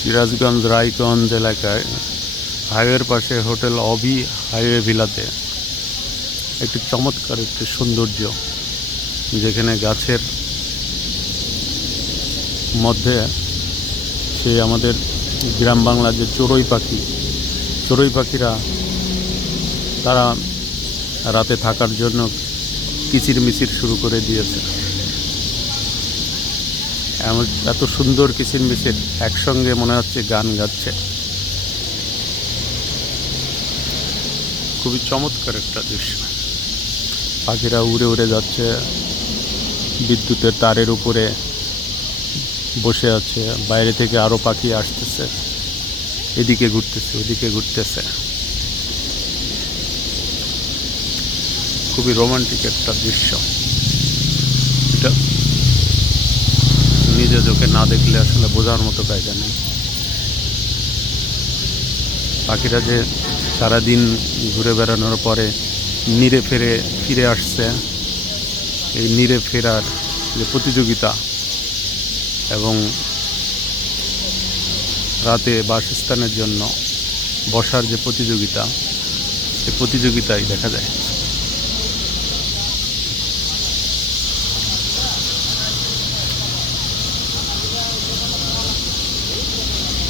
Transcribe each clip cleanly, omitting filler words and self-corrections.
সিরাজগঞ্জ রায়গঞ্জ এলাকায় হাইওয়ের পাশে হোটেল অভি হাইওয়ে ভিলাতে একটি চমৎকার একটি সৌন্দর্য, যেখানে গাছের মধ্যে সে আমাদের গ্রাম বাংলার যে চড়ুই পাখিরা তারা রাতে থাকার জন্য কিচিরমিচির শুরু করে দিয়েছে। এত সুন্দর কিচিরমিচির, একসঙ্গে মনে হচ্ছে গান গাচ্ছে। খুবই চমৎকার একটা দৃশ্য। পাখিরা উড়ে উড়ে যাচ্ছে, বিদ্যুতের তারের উপরে বসে আছে। বাইরে থেকে আরও পাখি আসতেছে, এদিকে ঘুরতেছে ওদিকে ঘুরতেছে। খুবই রোমান্টিক একটা দৃশ্য। এটা নিজে চোখে না দেখলে আসলে বোঝার মতো জায়গা নেই। পাখিরা যে সারাদিন ঘুরে বেড়ানোর পরে নিরে ফিরে আসছে, এই নিরে ফেরার যে প্রতিযোগিতা এবং রাতে বাসস্থানের জন্য বসার যে প্রতিযোগিতা, সেই প্রতিযোগিতাই দেখা যায়।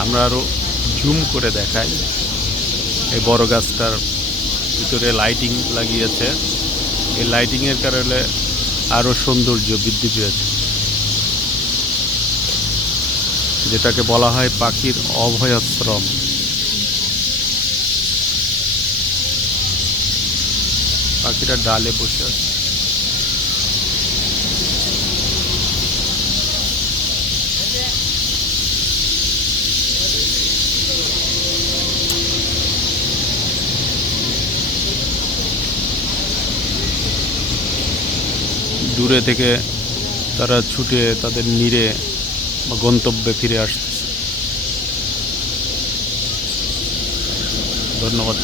আমরা আরও জুম করে দেখাই। এই বড় গাছটার ভিতরে লাইটিং লাগিয়েছে, এই লাইটিংয়ের কারণে আরও সৌন্দর্য বৃদ্ধি পেয়েছে, যেটাকে বলা হয় পাখির অভয়াশ্রম। পাখিরা ডালে বসে আছে। দূরে থেকে তারা ছুটে তাদের নিরে বা গন্তব্যে ফিরে আসতেছে। ধন্যবাদ।